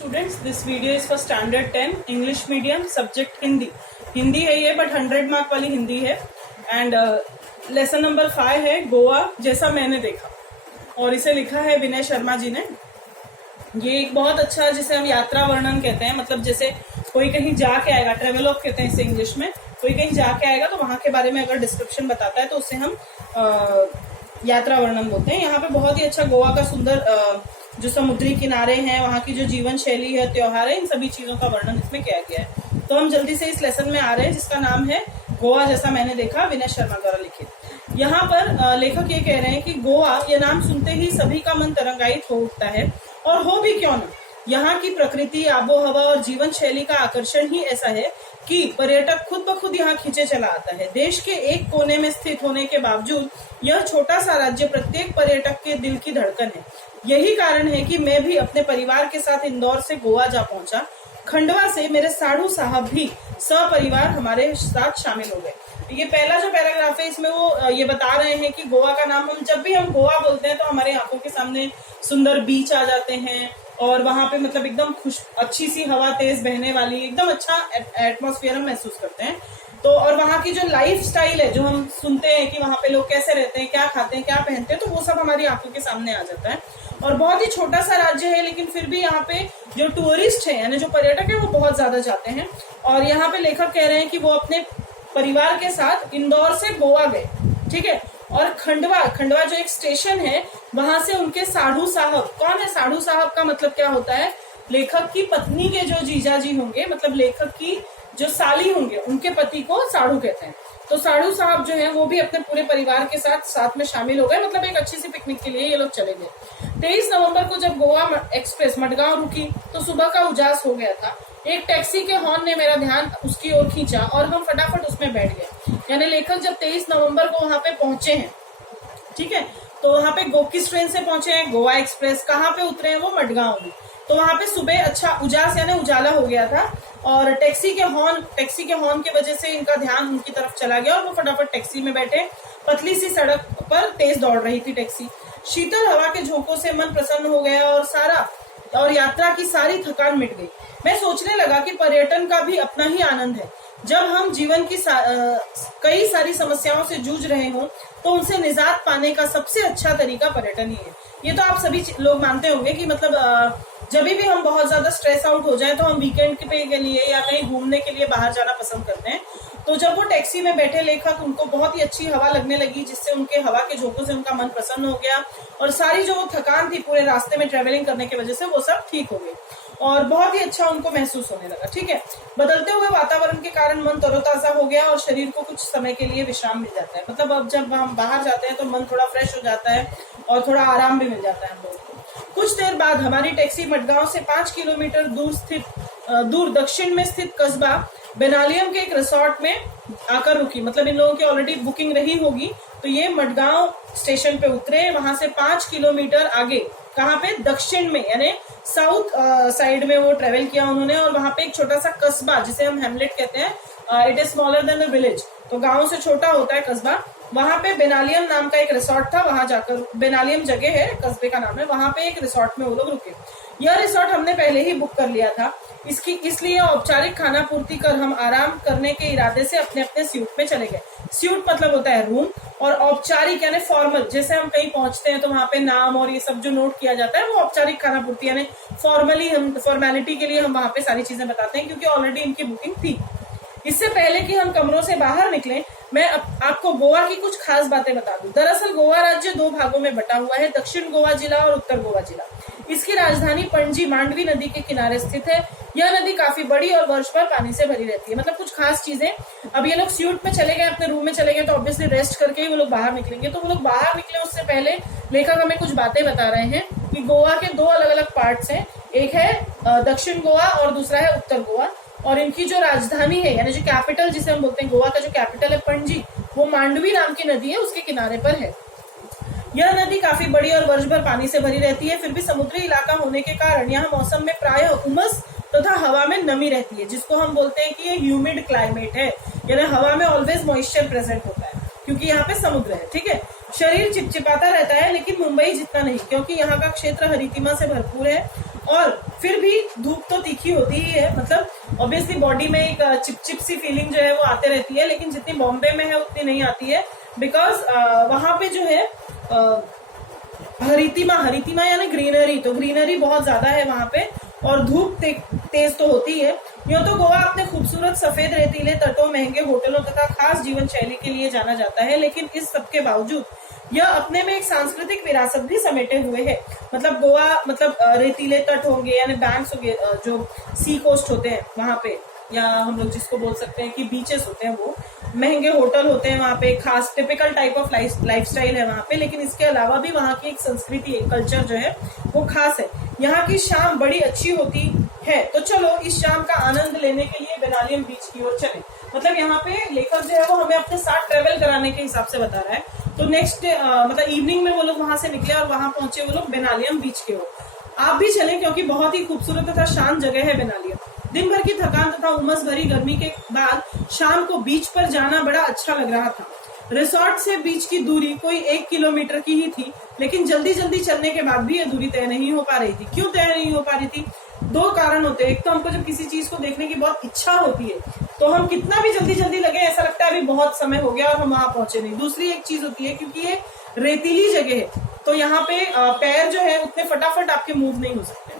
Students, this video is for standard 10 English medium subject Hindi है ये, but 100 mark वाली हिंदी है। एंड लेसन नंबर 5 है गोवा जैसा मैंने देखा, और इसे लिखा है विनय शर्मा जी ने। ये एक बहुत अच्छा, जिसे हम यात्रा वर्णन कहते हैं, मतलब जैसे कोई कहीं जाके आएगा, ट्रेवलॉग कहते हैं इसे इंग्लिश में। कोई कहीं जाके आएगा तो वहां के बारे में अगर डिस्क्रिप्शन बताता है तो उसे हम यात्रा वर्णन बोलते हैं। यहाँ पे बहुत ही अच्छा गोवा का सुंदर जो समुद्री किनारे हैं, वहाँ की जो जीवन शैली है, त्योहार है, इन सभी चीजों का वर्णन इसमें किया गया है। तो हम जल्दी से इस लेसन में आ रहे हैं जिसका नाम है गोवा जैसा मैंने देखा, विनय शर्मा द्वारा लिखित। यहाँ पर लेखक ये कह रहे हैं कि गोवा ये नाम सुनते ही सभी का मन तरंगायित हो उठता है, और हो भी क्यों ना। यहाँ की प्रकृति, आबो हवा और जीवन शैली का आकर्षण ही ऐसा है कि पर्यटक खुद ब खुद यहाँ खींचे चला आता है। देश के एक कोने में स्थित होने के बावजूद यह छोटा सा राज्य प्रत्येक पर्यटक के दिल की धड़कन है। यही कारण है कि मैं भी अपने परिवार के साथ इंदौर से गोवा जा पहुंचा। खंडवा से मेरे साढ़ू साहब भी सपरिवार हमारे साथ शामिल हो गए। ये पहला जो पैराग्राफ है इसमें वो ये बता रहे हैं कि गोवा का नाम, हम जब भी हम गोवा बोलते हैं तो हमारे आंखों के सामने सुंदर बीच आ जाते हैं, और वहां पे मतलब एकदम अच्छी सी हवा, तेज बहने वाली, एकदम अच्छा एटमॉस्फेयर हम महसूस करते हैं। तो और वहाँ की जो लाइफ स्टाइल है, जो हम सुनते हैं कि वहाँ पे लोग कैसे रहते हैं, क्या खाते हैं, क्या पहनते हैं, तो वो सब हमारी आंखों के सामने आ जाता है। और बहुत ही छोटा सा राज्य है, लेकिन फिर भी यहाँ पे जो टूरिस्ट है, यानी जो पर्यटक है, वो बहुत ज्यादा जाते हैं। और यहाँ पे लेखक कह रहे हैं कि वो अपने परिवार के साथ इंदौर से गोवा गए, ठीक है। और खंडवा जो एक स्टेशन है, वहां से उनके साढ़ू साहब, कौन है साढ़ू साहब का मतलब क्या होता है? लेखक की पत्नी के जो जीजा जी होंगे, मतलब लेखक की जो साली होंगे, उनके पति को साढ़ू कहते हैं। तो साढ़ू साहब जो है वो भी अपने पूरे परिवार के साथ में शामिल हो गए, मतलब एक अच्छी सी पिकनिक के लिए ये लोग चले गए। 23 नवंबर को जब गोवा एक्सप्रेस मडगांव रुकी तो सुबह का उजास हो गया था। एक टैक्सी के हॉर्न ने मेरा ध्यान उसकी ओर खींचा और हम फटाफट उसमें बैठ गए। यानी लेखक जब 23 नवंबर को वहां पे पहुंचे हैं, ठीक है, तो वहां पे किस ट्रेन से पहुंचे हैं? गोवा एक्सप्रेस। कहाँ पे उतरे हैं वो? मडगांव में। तो वहां पे सुबह अच्छा उजास यानी उजाला हो गया था, और टैक्सी के हॉर्न की वजह से इनका ध्यान उनकी तरफ चला गया और वो फटाफट टैक्सी में बैठे। पतली सी सड़क पर तेज दौड़ रही थी टैक्सी। शीतल हवा के झोंकों से मन प्रसन्न हो गया और यात्रा की सारी थकान मिट गई। मैं सोचने लगा कि पर्यटन का भी अपना ही आनंद है। जब हम जीवन की कई सारी समस्याओं से जूझ रहे हों तो उनसे निजात पाने का सबसे अच्छा तरीका पर्यटन ही है। ये तो आप सभी लोग मानते होंगे कि मतलब जब भी हम बहुत ज्यादा स्ट्रेस आउट हो जाए तो हम वीकेंड के लिए या कहीं घूमने के लिए बाहर जाना पसंद करते हैं। तो जब वो टैक्सी में बैठे लेखक, उनको बहुत ही अच्छी हवा लगने लगी, जिससे उनके हवा के झोंकों से उनका मन प्रसन्न हो गया, और सारी जो थकान थी पूरे रास्ते में ट्रेवलिंग करने की वजह से वो सब ठीक हो गई, और बहुत ही अच्छा उनको महसूस होने लगा, ठीक है। बदलते हुए वातावरण के कारण मन तरोताजा हो गया और शरीर को कुछ समय के लिए विश्राम मिल जाता है। मतलब अब जब हम बाहर जाते हैं तो मन थोड़ा फ्रेश हो जाता है और थोड़ा आराम भी मिल जाता है हम लोगों को। कुछ देर बाद हमारी टैक्सी मडगांव से 5 किलोमीटर दूर दक्षिण में स्थित कस्बा बेनालियम के एक रिसोर्ट में आकर रुकी। मतलब इन लोगों की ऑलरेडी बुकिंग रही होगी, तो ये मडगांव स्टेशन पे उतरे। वहां से 5 किलोमीटर आगे, कहाँ पे? दक्षिण में, यानी साउथ साइड में वो ट्रेवल किया उन्होंने, और वहां पे एक छोटा सा कस्बा, जिसे हम हेमलेट कहते हैं, it is smaller than the village, तो गांव से छोटा होता है कस्बा। वहां पे बेनालियम नाम का एक रिसोर्ट था, वहां जाकर, बेनालियम जगह है, कस्बे का नाम है, वहां पे एक रिसोर्ट में वो लोग रुके। यह रिसोर्ट हमने पहले ही बुक कर लिया था, इसलिए औपचारिक खाना पूर्ति कर हम आराम करने के इरादे से अपने अपने स्यूट में चले गए। स्यूट मतलब होता है रूम, और औपचारिक यानी फॉर्मल, जैसे हम कहीं पहुंचते हैं तो वहां पे नाम और ये सब जो नोट किया जाता है, वो औपचारिक खाना पूर्ति यानी फॉर्मली, हम फॉर्मेलिटी के लिए हम वहां पे सारी चीजें बताते हैं, क्योंकि ऑलरेडी इनकी बुकिंग थी। इससे पहले कि हम कमरों से बाहर निकलें, मैं आपको गोवा की कुछ खास बातें बता दूं। दरअसल गोवा राज्य 2 भागों में बटा हुआ है, दक्षिण गोवा जिला और उत्तर गोवा जिला। इसकी राजधानी पणजी मांडवी नदी के किनारे स्थित है। यह नदी काफी बड़ी और वर्ष भर पानी से भरी रहती है। मतलब कुछ खास चीजें, अब ये लोग स्यूट में चले गए, अपने रूम में चले गए, तो ऑब्वियसली रेस्ट करके ही वो लोग बाहर निकलेंगे। तो वो लोग बाहर निकले उससे पहले लेखक हमें कुछ बातें बता रहे हैं कि गोवा के 2 अलग अलग पार्ट्स हैं, एक है दक्षिण गोवा और दूसरा है उत्तर गोवा। और इनकी जो राजधानी है, यानी जो कैपिटल जिसे हम बोलते हैं, गोवा का जो कैपिटल है पणजी, वो मांडवी नाम की नदी है, उसके किनारे पर है। यह नदी काफी बड़ी और वर्ष भर पानी से भरी रहती है। फिर भी समुद्री इलाका होने के कारण यहाँ मौसम में प्रायः उमस तथा हवा में नमी रहती है, जिसको हम बोलते हैं कि ये ह्यूमिड क्लाइमेट है, यानी हवा में ऑलवेज मॉइस्चर प्रेजेंट होता है, क्योंकि यहाँ पे समुद्र है, ठीक है। शरीर चिपचिपाता रहता है, लेकिन मुंबई जितना नहीं, क्योंकि यहाँ का क्षेत्र हरितिमा से भरपूर है और फिर भी धूप तो तीखी होती ही है, मतलब ऑब्वियसली बॉडी में एक चिपचिप सी फीलिंग जो है वो आते रहती है, लेकिन जितनी बॉम्बे में है उतनी नहीं आती है, बिकॉज वहां पे जो है हरितिमा यानी ग्रीनरी, तो ग्रीनरी बहुत ज्यादा है वहां पे, और धूप तेज तो होती है। यूं तो गोवा अपने खूबसूरत सफेद रेतीले तटों, महंगे होटलों तथा खास जीवन शैली के लिए जाना जाता है, लेकिन इस सबके बावजूद यह अपने में एक सांस्कृतिक विरासत भी समेटे हुए है। मतलब गोवा मतलब रेतीले तट होंगे यानी बैंक्स होंगे, जो सी कोस्ट होते हैं वहां पे, या हम लोग जिसको बोल सकते हैं कि बीचेस होते हैं, वो महंगे होटल होते हैं वहां पे, खास टिपिकल टाइप ऑफ लाइफस्टाइल है वहां पे, लेकिन इसके अलावा भी वहां की एक संस्कृति, एक कल्चर जो है वो खास है। यहाँ की शाम बड़ी अच्छी होती है, तो चलो इस शाम का आनंद लेने के लिए बेनालियम बीच की ओर चले। मतलब यहाँ पे लेखक जो है वो हमें अपने साथ ट्रेवल कराने के हिसाब से बता रहा है। तो नेक्स्ट मतलब इवनिंग में वो लोग वहां से निकले और वहां पहुंचे वो लोग बेनालियम बीच की ओर। आप भी चलें, क्योंकि बहुत ही खूबसूरत तथा शांत जगह है बेनालियम। दिन भर की थकान तथा उमस भरी गर्मी के बाद शाम को बीच पर जाना बड़ा अच्छा लग रहा था। रिसोर्ट से बीच की दूरी कोई 1 किलोमीटर की ही थी, लेकिन जल्दी जल्दी चलने के बाद भी यह दूरी तय नहीं हो पा रही थी। क्यों तय नहीं हो पा रही थी? 2 कारण होते हैं। एक तो हमको जब किसी चीज को देखने की बहुत इच्छा होती है तो हम कितना भी जल्दी जल्दी लगे, ऐसा लगता है अभी बहुत समय हो गया और हम वहां पहुंचे नहीं। दूसरी एक चीज होती है, क्योंकि ये रेतीली जगह है तो यहाँ पे पैर जो है उतने फटाफट आपके मूव नहीं हो सकते।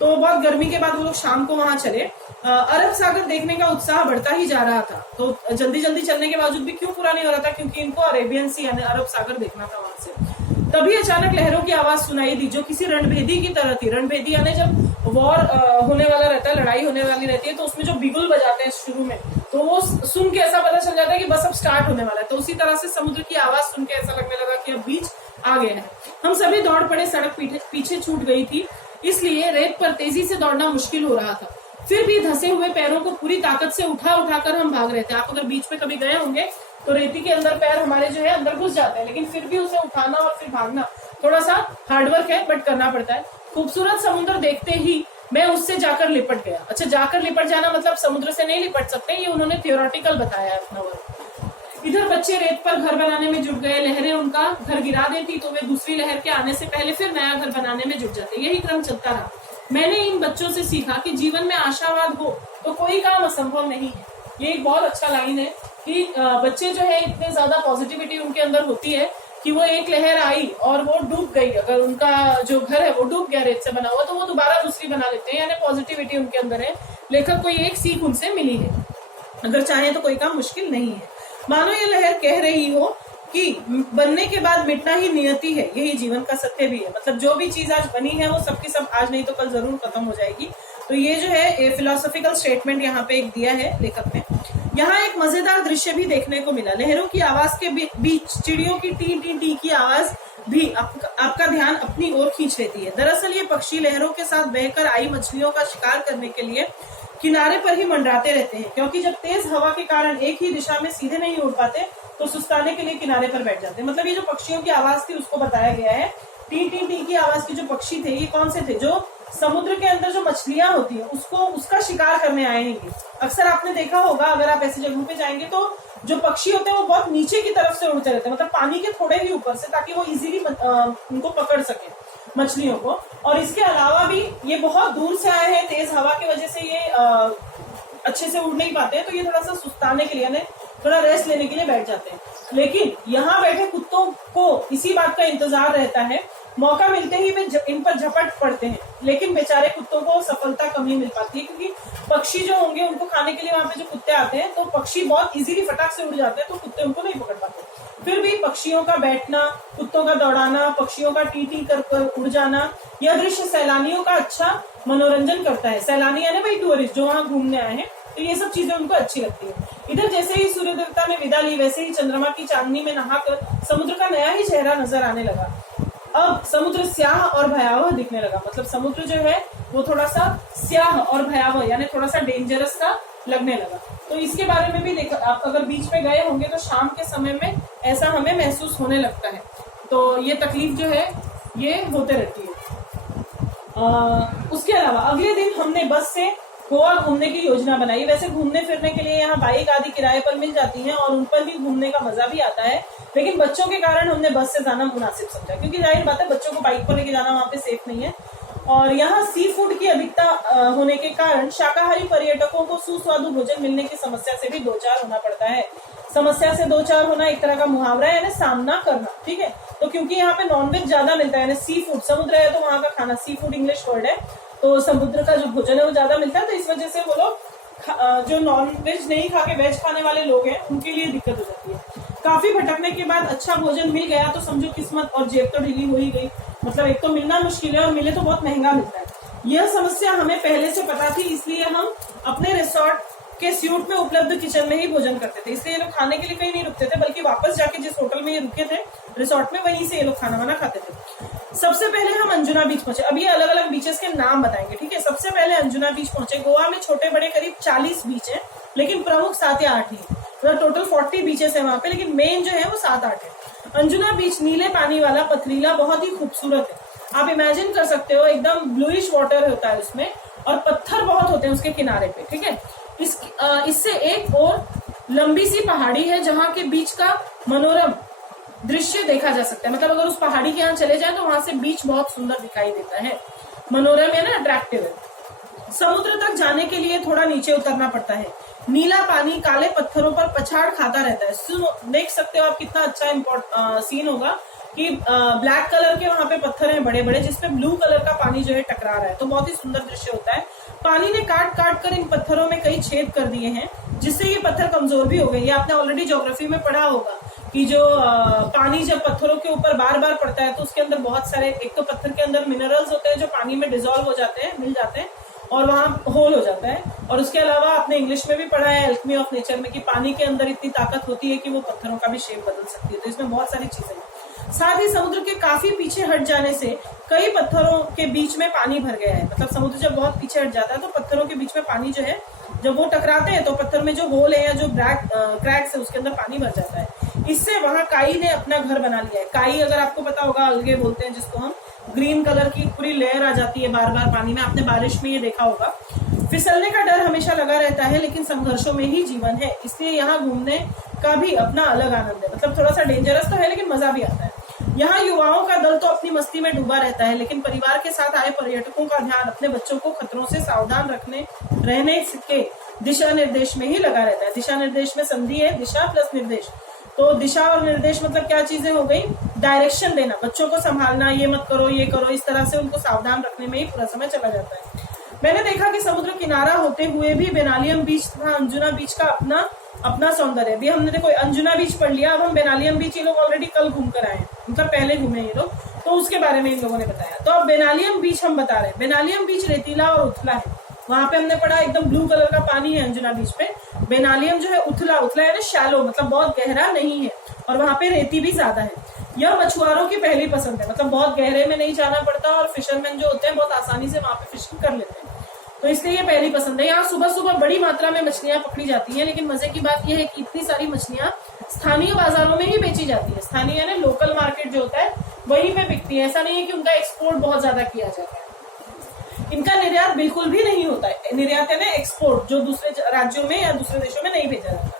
तो बहुत गर्मी के बाद वो लोग शाम को वहां चले। अरब सागर देखने का उत्साह बढ़ता ही जा रहा था, तो जल्दी जल्दी चलने के बावजूद भी क्यों पूरा नहीं हो रहा था? क्योंकि इनको अरेबियन सी यानी अरब सागर देखना था वहां से। तभी अचानक लहरों की आवाज सुनाई दी, जो किसी रणभेदी की तरह थी। रणभेदी यानी जब वॉर होने वाला रहता है, लड़ाई होने वाली रहती है, तो उसमें जो बिगुल बजाते हैं शुरू में, तो वो सुन के ऐसा पता चल जाता है कि बस अब स्टार्ट होने वाला है। तो उसी तरह से समुद्र की आवाज सुन के ऐसा लगने लगा कि अब बीच आ गया है। हम सभी दौड़ पड़े, सड़क पीछे छूट गई थी, इसलिए रेत पर तेजी से दौड़ना मुश्किल हो रहा था। फिर भी धंसे हुए पैरों को पूरी ताकत से उठा उठाकर हम भाग रहे थे। आप अगर बीच में कभी गए होंगे तो रेती के अंदर पैर हमारे जो है अंदर घुस जाते हैं, लेकिन फिर भी उसे उठाना और फिर भागना थोड़ा सा हार्डवर्क है, बट करना पड़ता है। खूबसूरत समुद्र देखते ही मैं उससे जाकर लिपट गया। अच्छा, जाकर लिपट जाना मतलब समुद्र से नहीं लिपट सकते, ये उन्होंने थियोरेटिकल बताया है अपना वर्क। इधर बच्चे रेत पर घर बनाने में जुट गए। लहरें उनका घर गिरा देती तो वे दूसरी लहर के आने से पहले फिर नया घर बनाने में जुट जाते। यही क्रम चलता रहा। मैंने इन बच्चों से सीखा कि जीवन में आशावाद हो तो कोई काम असंभव नहीं है। ये एक बहुत अच्छा लाइन है कि बच्चे जो है इतने ज्यादा पॉजिटिविटी उनके अंदर होती है कि वो एक लहर आई और वो डूब गई, अगर उनका जो घर है वो डूब गया रेत से बना हुआ, तो वो दोबारा दूसरी बना लेते हैं, यानी पॉजिटिविटी उनके अंदर है। लेखक को ये एक सीख उनसे मिली है, अगर चाहे तो कोई काम मुश्किल नहीं है। मानो ये लहर कह रही हो कि बनने के बाद मिटना ही नियति है, यही जीवन का सत्य भी है। मतलब जो भी चीज आज बनी है वो सबकी सब आज नहीं तो कल जरूर खत्म हो जाएगी। तो ये जो है फिलोसॉफिकल स्टेटमेंट यहाँ पे एक दिया है लेखक ने। यहाँ एक मजेदार दृश्य भी देखने को मिला। लहरों की आवाज के बीच चिड़ियों की टी टी टी की आवाज भी आपका ध्यान अपनी ओर खींच लेती है। दरअसल ये पक्षी लहरों के साथ बहकर आई मछलियों का शिकार करने के लिए किनारे पर ही मंडराते रहते हैं, क्योंकि जब तेज हवा के कारण एक ही दिशा में सीधे नहीं उड़ पाते तो सुस्ताने के लिए किनारे पर बैठ जाते हैं। मतलब ये जो पक्षियों की आवाज थी उसको बताया गया है। टी टी टी की आवाज के जो पक्षी थे, ये कौन से थे? जो समुद्र के अंदर जो मछलियां होती है उसका शिकार करने आए हैं। अक्सर आपने देखा होगा, अगर आप ऐसी जगहों पे जाएंगे तो जो पक्षी होते हैं वो बहुत नीचे की तरफ से उड़ते रहते हैं, मतलब पानी के थोड़े ही ऊपर से, ताकि वो इजीली उनको पकड़ सके मछलियों को। और इसके अलावा भी ये बहुत दूर से आए हैं, तेज हवा की वजह से ये अच्छे से उड़ नहीं पाते हैं, तो ये थोड़ा सा सुस्ताने के लिए, यानी थोड़ा रेस्ट लेने के लिए बैठ जाते हैं। लेकिन यहाँ बैठे कुत्तों को इसी बात का इंतजार रहता है, मौका मिलते ही वे इन पर झपट पड़ते हैं, लेकिन बेचारे कुत्तों को सफलता कम ही मिल पाती है, क्योंकि पक्षी जो होंगे उनको खाने के लिए वहां पे जो कुत्ते आते हैं, तो पक्षी बहुत इजीली फटाक से उड़ जाते हैं, तो कुत्ते उनको नहीं पकड़ पाते। फिर भी पक्षियों का बैठना, कुत्तों का दौड़ाना, पक्षियों का टी टी कर उड़ जाना, यह दृश्य सैलानियों का अच्छा मनोरंजन करता है। सैलानी यानी भाई टूरिस्ट जो वहां घूमने आए हैं, तो ये सब चीजें उनको अच्छी लगती है। इधर जैसे ही सूर्य देवता ने विदा ली, वैसे ही चंद्रमा की चांदनी में नहाकर समुद्र का नया ही चेहरा नजर आने लगा। अब समुद्र स्याह और भयावह दिखने लगा। मतलब समुद्र जो है वो थोड़ा सा स्याह और भयावह यानी थोड़ा सा डेंजरस सा लगने लगा। तो इसके बारे में भी देखो, आप अगर बीच में गए होंगे तो शाम के समय में ऐसा हमें महसूस होने लगता है, तो ये तकलीफ जो है ये होते रहती है। उसके अलावा अगले दिन हमने बस से गोवा घूमने की योजना बनाई। वैसे घूमने फिरने के लिए यहाँ बाइक आदि किराए पर मिल जाती हैं और उन पर भी घूमने का मजा भी आता है, लेकिन बच्चों के कारण हमने बस से जाना मुनासिब समझा, क्योंकि जाहिर बात है बच्चों को बाइक पर लेके जाना वहाँ पे सेफ नहीं है। और यहाँ सी फूड की अधिकता होने के कारण शाकाहारी पर्यटकों को सुस्वादु भोजन मिलने की समस्या से भी दो चार होना पड़ता है। समस्या से दो चार होना एक तरह का मुहावरा है, यानी सामना करना, ठीक है। तो क्योंकि यहाँ पे नॉनवेज ज्यादा मिलता है, यानी सी फूड, समुद्र है तो वहां का खाना, सी फूड इंग्लिश वर्ड है, तो समुद्र का जो भोजन है वो ज्यादा मिलता है, तो इस वजह से वो लोग जो नॉन वेज नहीं खा के वेज खाने वाले लोग हैं उनके लिए दिक्कत हो जाती है। काफी भटकने के बाद अच्छा भोजन मिल गया तो समझो किस्मत और जेब तो ढीली हो ही गई। मतलब एक तो मिलना मुश्किल है और मिले तो बहुत महंगा मिलता है। यह समस्या हमें पहले से पता थी, इसलिए हम अपने रिसोर्ट के स्यूट में उपलब्ध किचन में ही भोजन करते थे। इसलिए ये लोग खाने के लिए कहीं नहीं रुकते थे, बल्कि वापस जाके जिस होटल में ये रुके थे रिसोर्ट में, वहीं से ये लोग खाना वाना खाते थे। सबसे पहले हम अंजुना बीच पहुंचे। अब ये अलग अलग बीचेस के नाम बताएंगे, ठीक है। सबसे पहले अंजुना बीच पहुंचे। गोवा में छोटे बड़े करीब 40 बीच है, लेकिन प्रमुख 7 या 8 ही है। मतलब टोटल 40 बीचेस है वहां पे, लेकिन मेन जो है वो 7-8 है। अंजुना बीच नीले पानी वाला, पथरीला, बहुत ही खूबसूरत है। आप इमेजिन कर सकते हो, एकदम ब्लूइश वाटर होता है उसमें और पत्थर बहुत होते हैं उसके किनारे पे, ठीक है। इससे एक और लंबी सी पहाड़ी है जहां के बीच का मनोरम दृश्य देखा जा सकता है। मतलब अगर उस पहाड़ी के यहाँ चले जाए तो वहां से बीच बहुत सुंदर दिखाई देता है। मनोरम है ना, अट्रैक्टिव है। समुद्र तक जाने के लिए थोड़ा नीचे उतरना पड़ता है। नीला पानी काले पत्थरों पर पछाड़ खाता रहता है। देख सकते हो आप कितना अच्छा सीन होगा कि ब्लैक कलर के वहां पे पत्थर हैं बड़े बड़े, जिसपे ब्लू कलर का पानी जो है टकरा रहा है, तो बहुत ही सुंदर दृश्य होता है। पानी ने काट काट कर इन पत्थरों में कई छेद कर दिए हैं, जिससे ये पत्थर कमजोर भी हो गए। ये आपने ऑलरेडी ज्योग्राफी में पढ़ा होगा कि जो पानी जब पत्थरों के ऊपर बार बार पड़ता है तो उसके अंदर बहुत सारे, एक तो पत्थर के अंदर मिनरल्स होते हैं जो पानी में डिजोल्व हो जाते हैं, मिल जाते हैं और वहां होल हो जाता है। और उसके अलावा आपने इंग्लिश में भी पढ़ा है एल्केमी ऑफ नेचर में कि पानी के अंदर इतनी ताकत होती है कि वो पत्थरों का भी शेप बदल सकती है। तो इसमें बहुत सारी चीजें हैं। साथ ही समुद्र के काफी पीछे हट जाने से कई पत्थरों के बीच में पानी भर गया है। मतलब समुद्र जब बहुत पीछे हट जाता है तो पत्थरों के बीच में पानी जो है, जब वो टकराते हैं तो पत्थर में जो होल है या जो क्रैक्स है उसके अंदर पानी भर जाता है। इससे वहां काई ने अपना घर बना लिया है। काई अगर आपको पता होगा, अलगे बोलते हैं जिसको हम, ग्रीन कलर की पूरी लेयर आ जाती है बार बार पानी में, आपने बारिश में ये देखा होगा। फिसलने का डर हमेशा लगा रहता है, लेकिन संघर्षों में ही जीवन है, इसलिए यहाँ घूमने का भी अपना अलग आनंद है। मतलब थोड़ा सा डेंजरस तो है लेकिन मजा भी आता है। यहाँ युवाओं का दल तो अपनी मस्ती में डूबा रहता है, लेकिन परिवार के साथ आए पर्यटकों का ध्यान अपने बच्चों को खतरों से सावधान रहने के दिशा निर्देश में ही लगा रहता है। दिशा निर्देश में संधि है, दिशा प्लस निर्देश। तो दिशा और निर्देश मतलब क्या चीजें हो गई, डायरेक्शन देना, बच्चों को संभालना, ये मत करो ये करो, इस तरह से उनको सावधान रखने में ही पूरा समय चला जाता है। मैंने देखा कि समुद्र किनारा होते हुए भी बेनालियम बीच तथा अंजुना बीच का अपना सौंदर्य। अभी हमने देखो अंजुना बीच पढ़ लिया, अब हम बेनालियम बीच, ये लोग ऑलरेडी कल घूम कर आए हैं, मतलब पहले घूमे ये लोग, तो उसके बारे में इन लोगों ने बताया। तो अब बेनालियम बीच हम बता रहे हैं। बेनालियम बीच रेतीला और उथला है। वहां पे हमने पढ़ा एकदम ब्लू कलर का पानी है अंजुना बीच पे। बेनालियम जो है उथला है ना, शैलो, मतलब बहुत गहरा नहीं है, और वहां पे रेती भी ज्यादा है। यह मछुआरों की पहली पसंद है, मतलब बहुत गहरे में नहीं जाना पड़ता और फिशरमैन जो होते हैं बहुत आसानी से वहां पे फिशिंग कर लेते हैं, तो इसलिए ये पहली पसंद है। यहाँ सुबह सुबह बड़ी मात्रा में मछलियां पकड़ी जाती हैं, लेकिन मजे की बात यह है कि इतनी सारी मछलियां स्थानीय बाजारों में ही बेची जाती है। स्थानीय यानी लोकल मार्केट जो होता है वहीं पे बिकती है। ऐसा नहीं है कि उनका एक्सपोर्ट बहुत ज्यादा किया जाता है। इनका निर्यात बिल्कुल भी नहीं होता है। निर्यात है ना एक्सपोर्ट, जो दूसरे राज्यों में या दूसरे देशों में नहीं भेजा जाता।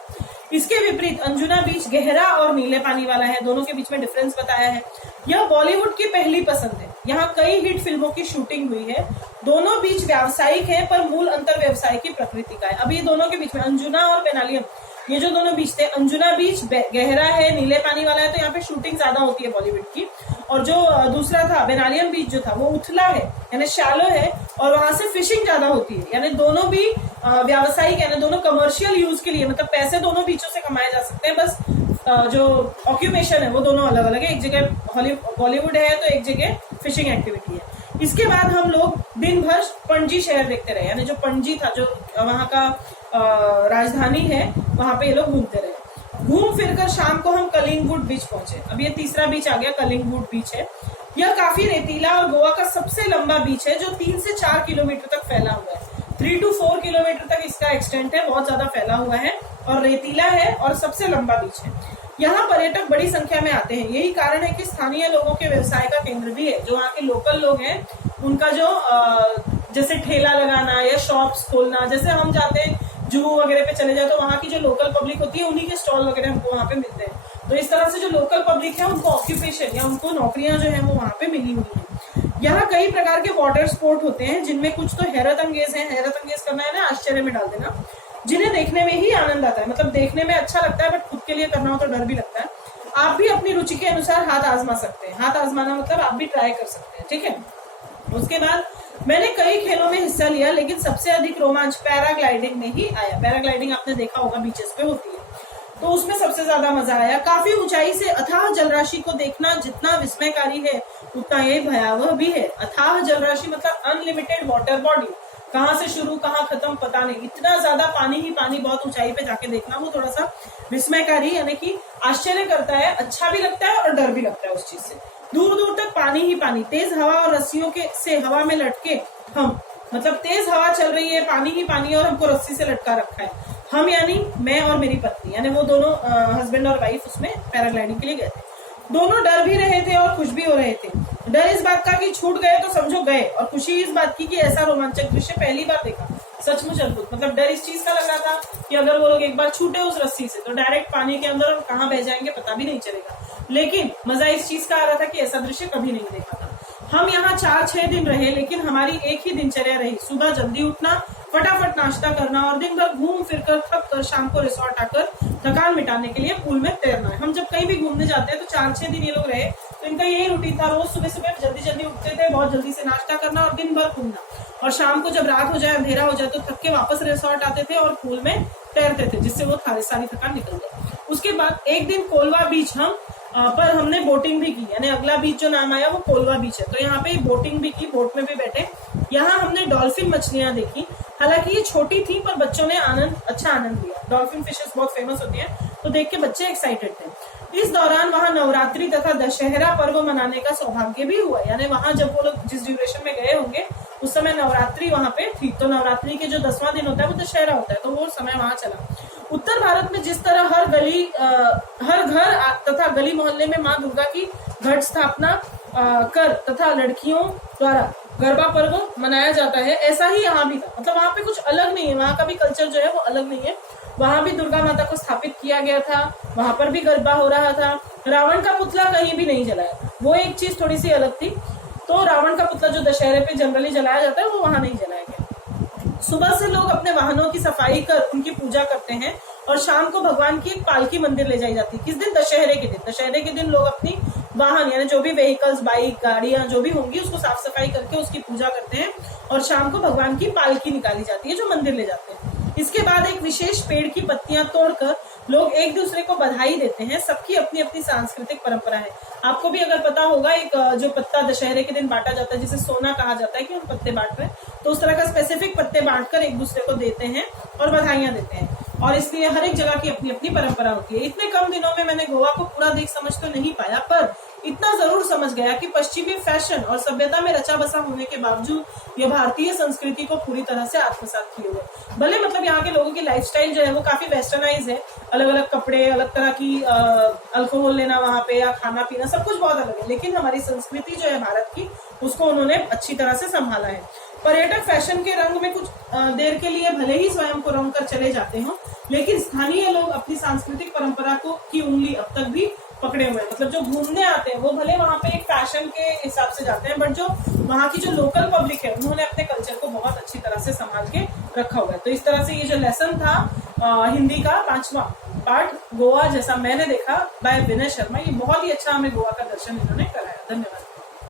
इसके विपरीत अंजुना बीच गहरा और नीले पानी वाला है। दोनों के बीच में डिफरेंस बताया है। यह बॉलीवुड की पहली पसंद है। यहाँ कई हिट फिल्मों की शूटिंग हुई है। दोनों बीच व्यावसायिक है, पर मूल अंतर व्यवसाय की प्रकृति का है। अब ये दोनों के बीच में अंजुना और बेनालियम, ये जो दोनों बीच थे, अंजुना बीच गहरा है, नीले पानी वाला है, तो यहाँ पे शूटिंग ज्यादा होती है बॉलीवुड की। और जो दूसरा था बेनालियम बीच जो था वो उथला है, यानी शैलो है, और वहां से फिशिंग ज्यादा होती है। यानी दोनों भी व्यावसायिक, यानी दोनों कमर्शियल यूज के लिए, मतलब पैसे दोनों बीचों से कमाए जा सकते हैं, बस जो ऑक्यूपेशन है वो दोनों अलग अलग है। एक जगह बॉलीवुड है तो एक जगह फिशिंग एक्टिविटी है। इसके बाद हम लोग दिन भर पणजी शहर देखते रहे, यानी जो पणजी था, जो वहां का राजधानी है, वहां पे ये लोग घूमते रहे। घूम फिरकर शाम को हम कलिंगवुड बीच पहुंचे। अब ये तीसरा बीच आ गया, कलिंगवुड बीच है। यह काफी रेतीला और गोवा का सबसे लंबा बीच है, जो 3 से 4 किलोमीटर तक फैला हुआ है। 3 to 4 किलोमीटर तक इसका एक्सटेंट है, बहुत ज्यादा फैला हुआ है और रेतीला है और सबसे लंबा बीच है। यहाँ पर्यटक बड़ी संख्या में आते हैं। यही कारण है कि स्थानीय लोगों के व्यवसाय का केंद्र भी है। जो वहाँ के लोकल लोग हैं उनका जो जैसे ठेला लगाना या शॉप्स खोलना, जैसे हम जाते हैं जुहू वगैरह पे चले जाए तो वहाँ की जो लोकल पब्लिक होती है उन्हीं के स्टॉल वगैरह हमको वहाँ पे मिलते हैं। तो इस तरह से जो लोकल पब्लिक है उनको ऑक्यूपेशन या उनको नौकरियां जो है वो वहाँ पे मिली हुई है। यहाँ कई प्रकार के वाटर स्पोर्ट होते हैं, जिनमें कुछ तो हैरत अंगेज है। हैरत अंगेज करना है ना आश्चर्य में डाल देना, जिन्हें देखने में ही आनंद आता है, मतलब देखने में अच्छा लगता है बट खुद के लिए करना हो तो डर भी लगता है। आप भी अपनी रुचि के अनुसार हाथ आजमा सकते हैं। हाथ आजमाना मतलब आप भी ट्राई कर सकते हैं, ठीक है। उसके बाद मैंने कई खेलों में हिस्सा लिया, लेकिन सबसे अधिक रोमांच पैराग्लाइडिंग में ही आया। पैराग्लाइडिंग आपने देखा होगा बीचेस पे होती है, तो उसमें सबसे ज्यादा मजा आया। काफी ऊंचाई से अथाह जलराशि को देखना जितना विस्मयकारी है उतना ये भयावह भी है। अथाह जलराशि मतलब अनलिमिटेड वाटर बॉडी, कहाँ से शुरू कहाँ खत्म पता नहीं, इतना ज्यादा पानी ही पानी बहुत ऊंचाई पे जाके देखना, वो थोड़ा सा विस्मयकारी यानी कि आश्चर्य करता है, अच्छा भी लगता है और डर भी लगता है उस चीज से। दूर दूर तक पानी ही पानी, तेज हवा और रस्सियों के से हवा में लटके हम, मतलब तेज हवा चल रही है, पानी ही पानी और हमको रस्सी से लटका रखा है। हम यानी मैं और मेरी पत्नी, यानी वो दोनों हस्बैंड और वाइफ उसमें पैराग्लाइडिंग के लिए गए थे। दोनों डर भी रहे थे और खुश भी हो रहे थे। डर इस बात का कि छूट गए तो समझो गए, और खुशी इस बात की कि ऐसा रोमांचक दृश्य पहली बार देखा। सचमुच अद्भुत, मतलब डर इस चीज का लग रहा था कि अगर वो लोग एक बार छूटे उस रस्सी से तो डायरेक्ट पानी के अंदर और कहाँ बह जाएंगे पता भी नहीं चलेगा, लेकिन मजा इस चीज का आ रहा था कि ऐसा दृश्य कभी नहीं देखा था। हम यहाँ 4-6 दिन रहे, लेकिन हमारी एक ही दिनचर्या रही। सुबह जल्दी उठना, फटाफट नाश्ता करना और दिन भर घूम फिर कर थक कर शाम को रिसोर्ट आकर थकान मिटाने के लिए पूल में तैरना है। हम जब कहीं भी घूमने जाते हैं तो 4-6 दिन ये लोग रहे, तो इनका यही रूटीन था। रोज सुबह सुबह जल्दी जल्दी उठते थे, बहुत जल्दी से नाश्ता करना और दिन भर घूमना, और शाम को जब रात हो जाए अंधेरा हो जाए तो थक के वापस रिसोर्ट आते थे और पूल में तैरते थे, जिससे वो सारी थकान निकल जाए। उसके बाद एक दिन कोलवा बीच पर हमने बोटिंग भी की, यानी अगला बीच जो नाम आया वो कोलवा बीच है, तो यहाँ पे बोटिंग भी की, बोट में भी बैठे। यहाँ हमने डॉल्फिन मछलियां देखी, हालांकि ये छोटी थी पर बच्चों ने अच्छा आनंद लिया। डॉल्फिन फिशेस बहुत फेमस होती हैं, तो देख के बच्चे एक्साइटेड थे। इस दौरान वहाँ नवरात्रि तथा दशहरा पर्व मनाने का सौभाग्य भी हुआ, यानी वहाँ जब वो लोग जिस ड्यूरेशन में गए होंगे उस समय नवरात्रि वहाँ पे थी, तो नवरात्रि के जो 10वां दिन होता है वो दशहरा होता है, तो वो समय वहाँ चला। उत्तर भारत में जिस तरह हर घर तथा गली मोहल्ले में माँ दुर्गा की घट स्थापना कर तथा लड़कियों द्वारा गरबा पर्व मनाया जाता है, ऐसा ही यहाँ भी था। मतलब वहाँ पे कुछ अलग नहीं है, वहाँ का भी कल्चर जो है वो अलग नहीं है। वहाँ भी दुर्गा माता को स्थापित किया गया था, वहाँ पर भी गरबा हो रहा था। रावण का पुतला कहीं भी नहीं जलाया था, वो एक चीज थोड़ी सी अलग थी। तो रावण का पुतला जो दशहरे पे जनरली जलाया जाता है वो वहाँ नहीं जलाया गया। सुबह से लोग अपने वाहनों की सफाई कर उनकी पूजा करते हैं, और शाम को भगवान की एक पालकी मंदिर ले जाई जाती है। किस दिन? दशहरे के दिन। दशहरे के दिन लोग अपनी वाहन यानी जो भी व्हीकल्स, बाइक, गाड़ियां जो भी होंगी उसको साफ सफाई करके उसकी पूजा करते हैं, और शाम को भगवान की पालकी निकाली जाती है जो मंदिर ले जाते हैं। इसके बाद एक विशेष पेड़ की पत्तियां तोड़कर लोग एक दूसरे को बधाई देते हैं। सबकी अपनी अपनी सांस्कृतिक परंपरा है। आपको भी अगर पता होगा, एक जो पत्ता दशहरे के दिन बांटा जाता है जिसे सोना कहा जाता है कि हम पत्ते बांट रहे हैं, तो उस तरह का स्पेसिफिक पत्ते बांटकर एक दूसरे को देते हैं और बधाइयां देते हैं, और इसलिए हर एक जगह की अपनी अपनी परंपरा होती है। इतने कम दिनों में मैंने गोवा को पूरा देख समझ तो नहीं पाया, पर इतना जरूर समझ गया कि पश्चिमी फैशन और सभ्यता में रचा बसा होने के बावजूद यह भारतीय संस्कृति को पूरी तरह से आत्मसात किए हुए। भले मतलब यहाँ के लोगों की लाइफस्टाइल जो है वो काफी वेस्टर्नाइज है, अलग अलग कपड़े, अलग तरह की अल्कोहल लेना वहाँ पे या खाना पीना सब कुछ बहुत अलग है, लेकिन हमारी संस्कृति जो है भारत की उसको उन्होंने अच्छी तरह से संभाला है। पर्यटक फैशन के रंग में कुछ देर के लिए भले ही स्वयं को रंग कर चले जाते हो, लेकिन स्थानीय लोग अपनी सांस्कृतिक परंपरा की उंगली अब तक भी पकड़े हुए हैं। मतलब जो घूमने आते हैं वो भले वहाँ पे एक फैशन के हिसाब से जाते हैं, बट जो वहाँ की जो लोकल पब्लिक है उन्होंने अपने कल्चर को बहुत अच्छी तरह से संभाल के रखा हुआ है। तो इस तरह से ये जो लेसन था हिंदी का 5वां पार्ट गोवा जैसा मैंने देखा बाय विनय शर्मा, ये बहुत ही अच्छा हमें गोवा का दर्शन इन्होंने कराया। धन्यवाद।